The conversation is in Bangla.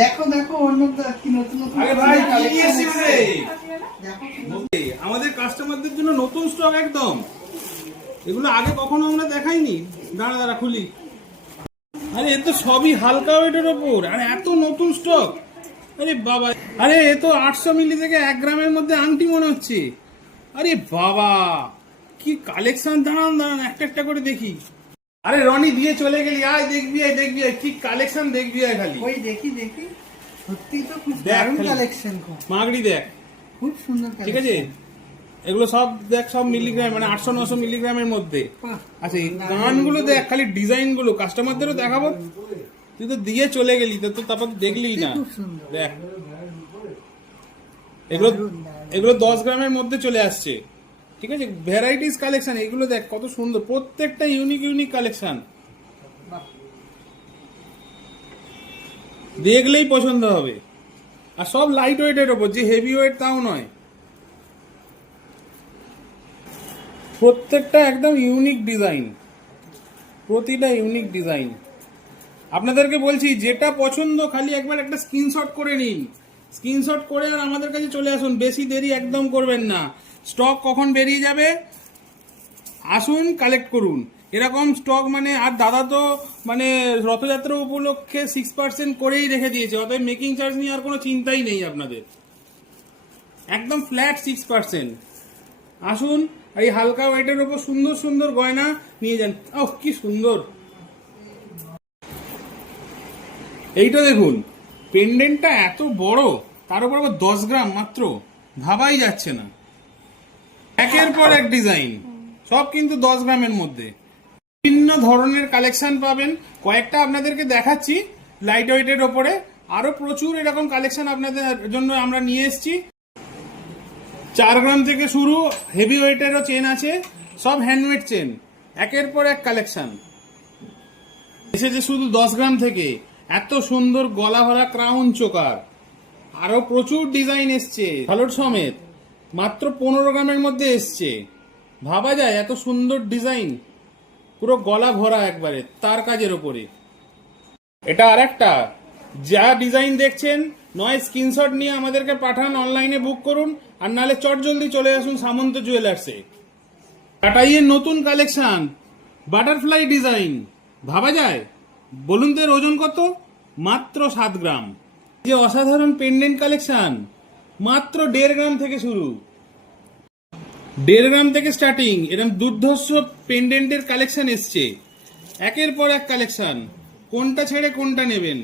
দেখো দেখো অন্য কি নতুন নতুন। আরে ভাই কি নিয়ে এসেছিস রে? আমাদের কাস্টমারদের জন্য নতুন স্টক একদম। এগুলো আগে কখনো আমরা দেখাইনি। দাঁড়া দাঁড়া খুলি। আরে এ তো সবই হালকা ওয়েটের ওপর, আর এত নতুন স্টক। আরে বাবা, আরে এ তো 800 মিলি থেকে 1 গ্রামের মধ্যে আংটি মনে হচ্ছে। আরে বাবা কি কালেকশন! দাঁড়ান দাঁড়ান একটা একটা করে দেখি। আরে রনি দিয়ে চলে গেলি, আয় দেখবি আয় দেখবি আয়, কি কালেকশন দেখবি আয় খালি। ওই দেখি দেখি, সত্যি তো খুব দেখ দারুণ খালি। কালেকশন, মাগড়ি দেখ, খুব সুন্দর ঠিক আছে। এগুলো সব দেখ, সব মিলিগ্রাম, মানে 800-900 মিলিগ্রামের মধ্যে। আচ্ছা এই গানগুলো দেখ, খালি ডিজাইন গুলো কাস্টমারদেরও দেখাবো। তুই তো দিয়ে চলে গেলি, তো তারপর দেখলি না। খুব সুন্দর। দেখ এগুলো, এগুলো 10 গ্রামের মধ্যে চলে আসছে, ঠিক আছে। ভ্যারাইটিস কালেকশন, এগুলো দেখ কত সুন্দর, প্রত্যেকটা ইউনিক ইউনিক কালেকশন। দেখলেই পছন্দ হবে। আর সব লাইট ওয়েটের ওপর, যে হেভি ওয়েট তাও নয়। প্রত্যেকটা একদম ইউনিক ডিজাইন, প্রতিটা ইউনিক ডিজাইন। আপনাদেরকে বলছি, যেটা পছন্দ খালি একবার একটা স্ক্রিনশট করে নিন। স্ক্রিনশট করে আর আমাদের কাছে চলে আসুন, বেশি দেরি একদম করবেন না। স্টক কখন বেরিয়ে যাবে, আসুন কালেক্ট করুন। এরকম স্টক মানে, আর দাদা তো মানে রথযাত্রা উপলক্ষে 6% করেই রেখে দিয়েছে, অতএব মেকিং চার্জ নিয়ে আর কোনো চিন্তাই নেই আপনাদের, একদম ফ্ল্যাট 6%। আসুন, এই হালকা ওয়েটের উপর সুন্দর সুন্দর গয়না নিয়ে যান। ওহ কি সুন্দর! এইটা দেখুন, পেন্ডেন্টটা এত বড়, তার উপর আবার 10 গ্রাম মাত্র, ভাবাই যাচ্ছে না। একের পর এক ডিজাইন, সব কিন্তু 10 গ্রামের মধ্যে। বিভিন্ন ধরনের কালেকশন পাবেন, কয়েকটা আপনাদেরকে দেখাচ্ছি লাইট ওয়েটের ওপরে। আরো প্রচুর এরকম কালেকশন আপনাদের জন্য আমরা নিয়ে এসেছি। 4 গ্রাম থেকে শুরু, হেভি ওয়েটেরও চেন আছে, সব হ্যান্ডমেড চেন, একের পর এক কালেকশন এসেছে। শুধু 10 গ্রাম থেকে এত সুন্দর গলা ভরা ক্রাউন চোকার, আরো প্রচুর ডিজাইন এসছে ভালোর সমেত, মাত্র 15 গ্রামের মধ্যে এসছে। ভাবা যায় এত সুন্দর ডিজাইন, পুরো গলা ভরা একবারে তার কাজের ওপরে। এটা আর একটা, যা ডিজাইন দেখছেন, নয় স্ক্রিনশট নিয়ে আমাদেরকে পাঠান, অনলাইনে বুক করুন, আর নাহলে চট জলদি চলে আসুন সামন্ত জুয়েলার্সে। টাটাইয়ের নতুন কালেকশন, বাটারফ্লাই ডিজাইন। ভাবা যায়? বলুন তো এর ওজন কত? মাত্র 7 গ্রাম। যে অসাধারণ পেন্ডেন্ট কালেকশন, মাত্র 1.5 গ্রাম থেকে শুরু, 1.5 গ্রাম থেকে স্টার্টিং। এরকম দুর্ধর্ষ পেন্ডেন্টের কালেকশন এসছে, একের পর এক কালেকশন, কোনটা ছেড়ে কোনটা নেবেন।